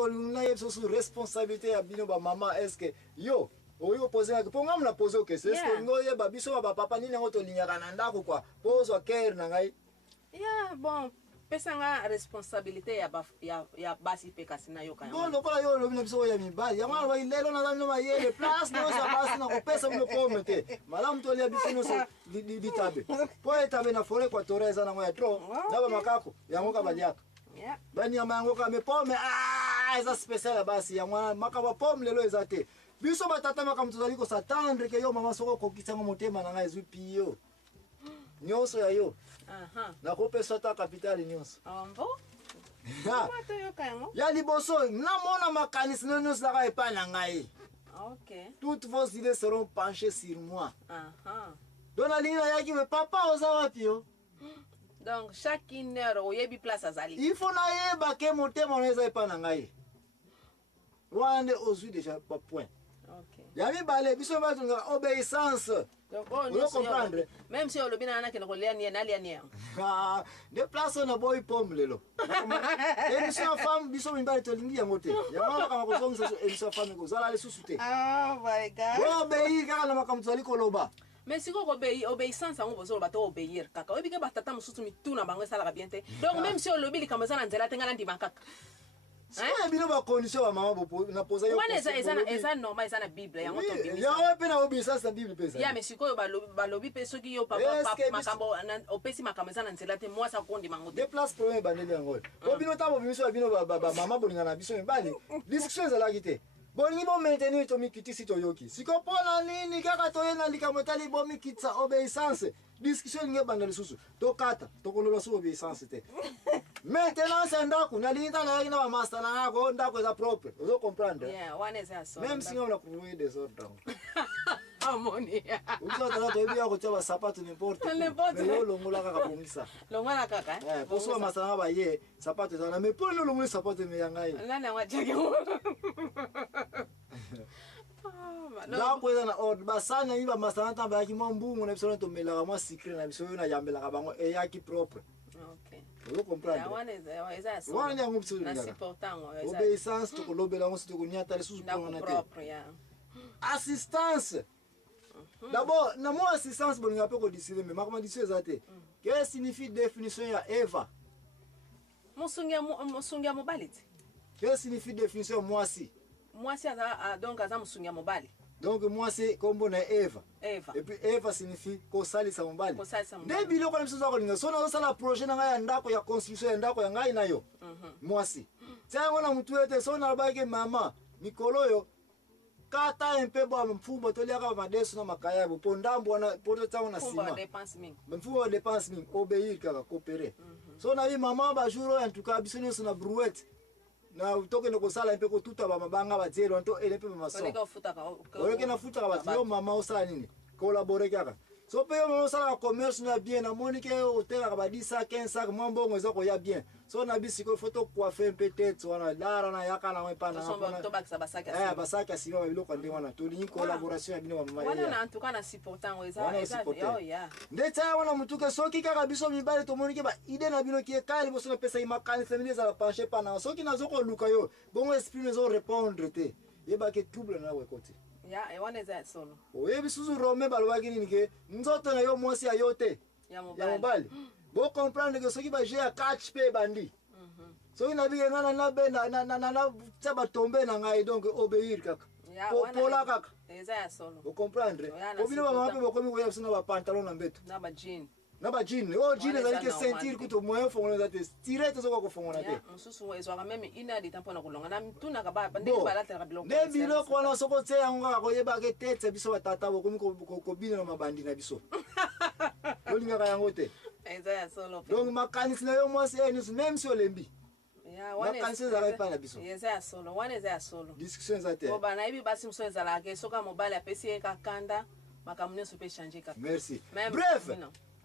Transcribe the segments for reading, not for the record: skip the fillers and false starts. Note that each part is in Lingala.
tolunga yeso sur responsabilité ya bino ba maman est-ce que yo oyo poser la pour ngam na poser que c'est ce que ngoye ba biso ba papa nini ngo tolinyaka na ndako kwa pozo care na ngai ya bon pesanga responsabilité ya basi pe kasina yoka ya bon lokola yo lobi na biso ya mibali ya mwana wa lelo na no mayele place no sa basi na kopesa mno pomete malamu tolia biso no so ditabe po etabe na forêt équatoriale na ngoya tro na ba makako yango ka baliaka bani ya mango ka me pome eza spécial basi ya mwana makaba pome lelo ezate biso batata makamu tozali ko s'attendre que yo mama soko kokisa ngo motema na ngai zupi yo nyonso ya yo na kopesa ta capitale nyonso ambo mato yo kango ya liboso na mona makanisi nyonso la epa na ngai OK toutes vos idées seront penchées sur moi dona lina yaki me papa oza wapi yo donc chaque heure oyebi place azali il faut na yeba ke motema oneza epa na ngai wande ozui déjà pas point OK ya mibale biso batunga obéissance. Donc on comprendre même si on le bien na ke ko lia ni na lia ni de place na boy pomme lelo émission femme biso mibale tolingi yango te ya mama kama ko zonga émission femme ko zala le susute my god obéir kaka na makambo tozali koloba mais si ko obéissance on bozo bato obéir kaka obi ke batata mususu mituna bango sala ka bien te donc même si on le bili kama sana nzela tenga na ndima kaka hein bino ba condition ba mama bopo na posa yo wana eza normal eza na bible yango to bimisa ya pe na obéissance na bible pesa ya mais sikoyo balobi pe soki yo papa makambo opesi makambo eza na nzela te moi sa kondi mango de place premier bandeli yango ko bino tabo bimiso bino ba mama bolinga na biso mibali discussion ezala kite bolingi bo maintenir to mikiti si to yoki siko pona nini kaka to yena likambo tali bo mikitsa obéissance discussion nge bandeli susu to kata to koloba su obéissance te maintenant c'est ndako na linda na yaki na ba master na ngako ndako eza propre vous comprendre yeah one is ça même si on a trouvé des ordres harmonia uzo tala to biya ko taba sapato n'importe mais yo longola kaka bongisa longola kaka pour soi master na ba ye sapato eza na mais pour no longola sapato me yanga yi nana wa jage ndako eza na ordre basana yiba master na tamba yaki mbungu na biso to melaka mwa secret na biso yo na yambela ka bango e yaki propre. OK. Vous comprenez? Wana yango biso na supportango eza obéissance to kolobela ngo sito kunyata le susu pour na propre ya assistance. D'abord na mo assistance bolinga pe ko décider mais makoma décider ezate. Qu'est-ce signifie définition ya Eva? Musungia mobali. Qu'est-ce signifie définition moi si? Moi si donc aza musungia mobali. Donc moi c'est comme on est Eva. Eva. Et puis Eva signifie kosali sa mobali. Kosali sa mobali. Debi loko na biso za kolinga. So na sala projet na ngai ya ndako ya construction ya ndako ya ngai nayo. Moi si. Tiens ngona mutu ete so na ba ke mama Nkolo yo kata un bo mfumo to liaka ba deso na makaya bo pondambo na poto tsango na sima. Mfumo dépense ming obéir kaka coopérer. So na bi mama ba jour en tout cas biso nyonso na brouette. Na utoke no kosala mpe ko tuta ba mabanga ba zero nto ele pe maso. Oleke na futa ba yo mama osala nini? Collaborer kaka. So pe yo mama osala commerce na bien na monike hotel ka ba 10 15 mwa mbongo eza ko ya bien. So na bisiko photo coiffer peut-être wana lara na yaka na mpa na. To bakisa basaka. Basaka sima biloko ndi wana to li collaboration ya bino ba mama. Wana na en tout cas na supportant eza yo ya. Ndeta wana mutuke soki kaka biso mibale to monike ba ide na bino ki kali boso na pesa imakani famille za pencher pa na soki na zoko luka yo bongo esprit nezo répondre te yeba ke trouble na we côté ya wana eza solo oyebi suzu rome balobaki nini ke nzoto na yo mwasi ya yote ya mobali bo comprendre que soki ba j'ai catch pe bandi soki na bige ngana na benda na tsaba tomber na ngai donc obéir kaka pola kaka eza solo vous comprendre obino ba mape bokomi ko yebisa na ba pantalon na mbeto na ba jean na ba jean jean ezali ke sentir kuto moyen fongola za te style te soko ko fongola te mususu ezwa même une heure de temps pona kolonga na tuna ka ba ndenge balatela biloko ne biloko wana soko tse yango ka ko yeba ke tete biso batata bokomi ko bina na mabandi na biso olinga ka yango te eza solo donc makanisi na yo mwasi eni même si olembi ya wana makanisi za pa na biso eza solo wana eza solo discussion za te ko bana ibi basi mso ezala ke soka mobile apesi ka kanda makamune so pe changer ka merci bref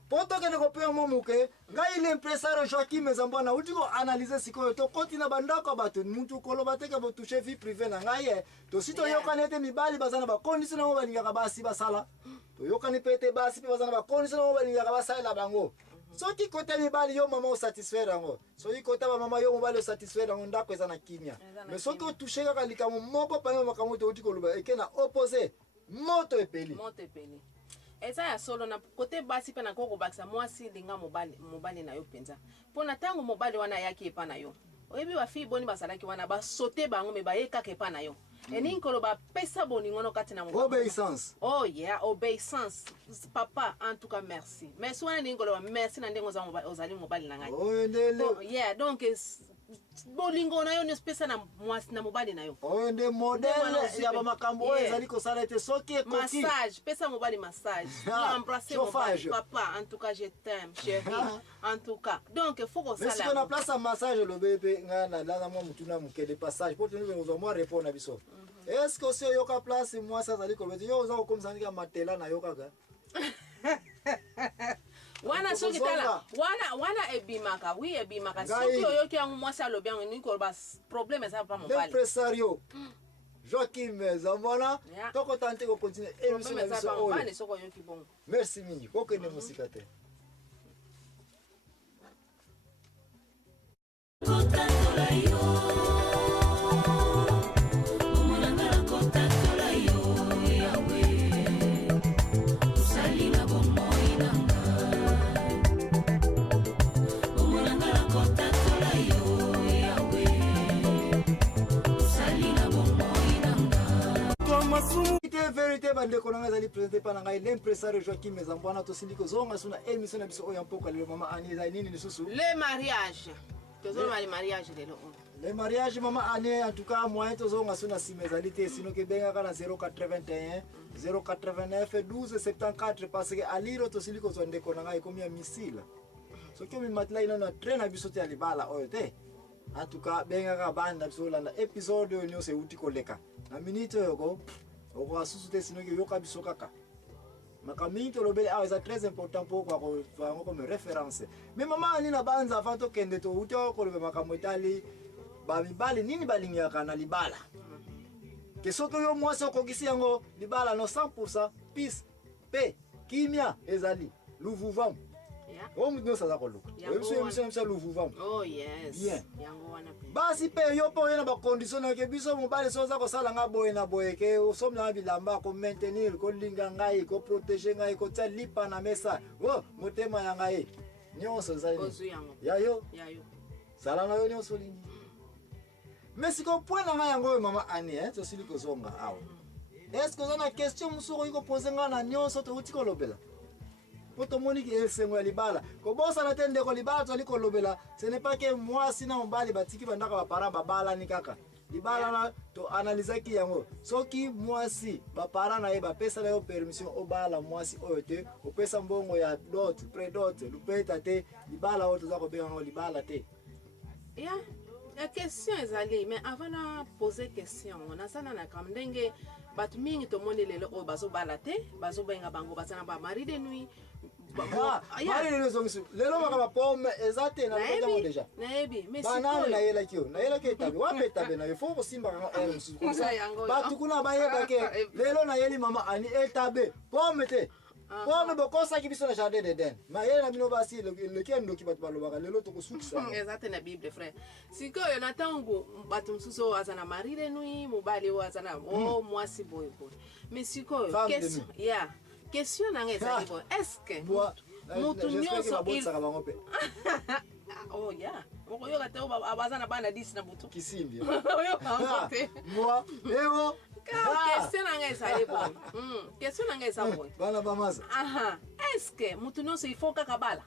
poto ke ko pe mo muke ngai l'impresario Joachim Zambona utiko analyser siko to kontina bandako bato mutu koloba te ka bo toucher vie privée na ngai to sito yoka nete mibali bazana ba condition mo balinga ka basi basala to yoka ni pete basi pe bazana ba condition mo balinga ka basala bango soki côté mibali yo mama osatisfaire yango soki côté ba mama yo mobali osatisfaire yango ndako eza na kimia mais soki otouche kaka likamo moko pa yo makambo te otiko luba eke na opposé moto epeli eza ya solo na kote basi pe na koko bakisa mwasi linga mobali na yo penza pona tango mobali wana yaki epa na yo oyebi ba fi boni basalaki wana ba sauter bango me ba yeka epa na yo eni Nkolo ba pesa boni ngono kati na mobali obéissance oh yeah obéissance papa en tout cas merci wana ni Nkolo ba merci na ndengo za ozali mobali na ngai oh ndele yeah donc bolingo na yo ne spesa na mwasi na mobali na yo oyo nde modele ya bamakambo oyo ezali kosala ete soki ekoki massage pesa mobali massage embrasser mobali papa en tout cas je t'aime chérie en tout cas donc faut kosala mais si on a place à massage le bébé ngana la mwa mutuna mukede passage pour tenir nous moi répondre na biso est-ce que si yoka place moi ça zali ko yo oza ko komisa nika matela na yoka ga wana soki tala wana ebimaka oui ebimaka soki oyoki yango mwasi alobi yango ni ko bas problème eza pa mobali l'impresario Joachim Zambona toko tante ko continuer émission na biso oyo merci mingi ko kene musika te vérité bande konanga zali présenté par ngai l'impresario Joachim Zambona to siliko zonga suna émission na biso oyo mpoka le mama ani za nini lisusu le mariage tozo mali mariage lelo le mariage mama ani en tout cas moyen to zonga suna simezalité sino ke benga kana 081 089 12 74 parce que aliro to siliko zo ndeko nanga ikomi ya misila so ke mi matla ina na train na biso te ya Libala oyo te en tout cas benga ka banda biso la épisode yo se uti koleka na minute yoko oko susute sino ke yoka biso kaka makamito lobele a c'est très important pour quoi comme référence mais maman ani na banza avant to kende to uto ko lobe makamotali ba mibali nini balingaka na Libala ke soko yo mwasi okokisi yango Libala no 100% peace pe kimia ezali luvuvam oh mudno sa ko luka émission luvuvam oh yes bien yango wana basi pe yo po yena ba condition ke biso mobali soza ko sala nga boye na boye ke osomna bilamba ko maintenir ko linga ngai ko protéger ngai ko tsa lipa na mesa oh motema ya ngai nyonso zali yayo sala na yo nyonso lingi mais siko point na ngai yango mama ani to siliko zonga awo est-ce que on a question musoko iko poser nga na nyonso to utiko lobela poto moniki esengo ya Libala ko bosa na tende ko Libala to liko lobela ce n'est pas que moi sina mbali batiki bandaka ba para babala ni kaka Libala na to analyser ki yango soki mwasi ba para na ye ba pesa la yo permission obala mwasi oyo te opesa mbongo ya dot pré dot lupeta te Libala oto za ko benga ngo Libala te la question ezali mais avant na poser question on a sana na kamdenge batu mingi to moni lelo o bazo bala te bazo benga bango bazana ba mari de nuit mari de nuit lelo makaba pomme ezate na lokoja déjà naebi mais banana na yela ke tabe wape tabe na fo ko simba ka msusu comme ça batu kuna bayeba ke lelo na yeli mama ani etabe pomme te pomme bokosa ki biso na jardin d'Eden ma yela bino basi le kendo ki batu balobaka lelo to ko sukisa ezate na Bible frère siko yo na tango batu msusu azana mari de nuit mobali o azana o mwasi boy mais siko question question na ngeza ibo est-ce que mutu nyonso oh yeah moko yo gate abazana bana 10 na butu kisimbi moi ewo question na ngeza ibo question na ngeza boy bana bamaza est-ce que mutu nyonso il faut kaka bala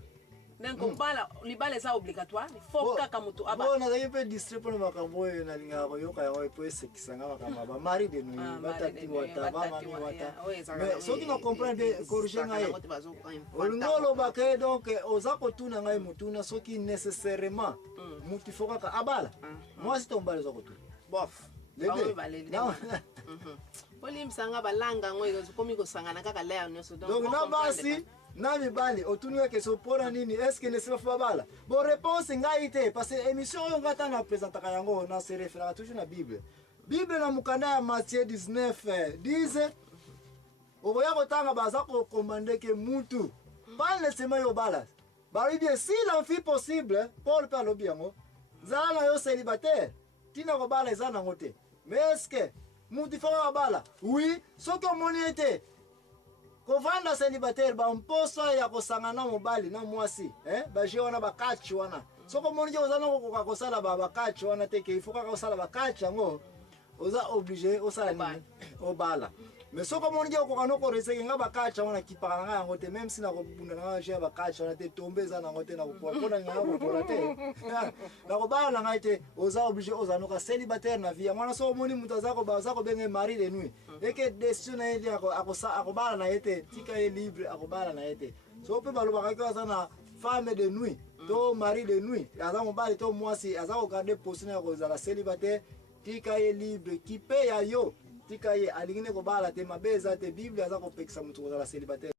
donc bala Libala eza obligatoire il faut kaka mutu abala bona za yepe district pour makambo na linga ko yoka yango po esekisanga makambo ba mari de nuit batati wata ba mami wata mais soki na comprendre corriger ngai ngolo ba ke donc oza ko tuna ngai mutuna soki nécessairement mutu faut kaka abala moi c'est ton bala za ko tuna bof lebe Olim sanga balanga ngoyo komi ko sangana kaka leo nyoso donc na basi na mibali otunia ke sopora nini est-ce que ne se fa bala bon réponse ngai te parce que émission on ngata na présentaka yango na se référera toujours na Bible na mukanda ya Matthieu 19 10 oboya kotanga baza ko commander ke mutu pas nécessairement yo bala Balobi bien si l'enfant possible, Paul parle bien ngo. Zala yo célibataire. Tina ko bala ezana ngote. Mais est-ce que mutu fa bala? Oui, soki omoni ete kovanda célibataire ba mposo ya kosangana mobali na mwasi, baje wana bakachi wana. Soko moni je ozana ko kosala ba bakachi wana teke ifuka ko sala bakachi ngo. Oza obligé osala nini? Obala. Mais soko moni je ko kanoko reseke nga bakachi wana kipaka nga ngote même si na ko bunda nga je bakachi wana te tombe za na ngote na ko pona nga ko pona te. Na ko bala nga ite oza obligé ozana ko célibataire na vie. Mwana soko moni mutu azako ba azako benge mari de nuit. Eke décision ete akobala na ete tika ye libre akobala na ete. So pe balo bakaki azana femme de nuit to mari de nuit aza mobali to mwasi aza ko garder position ya kozala célibataire tika ye libre kipe ya yo tika ye alingine kobala te mabeza te Bible aza ko pekisa mutu kozala célibataire.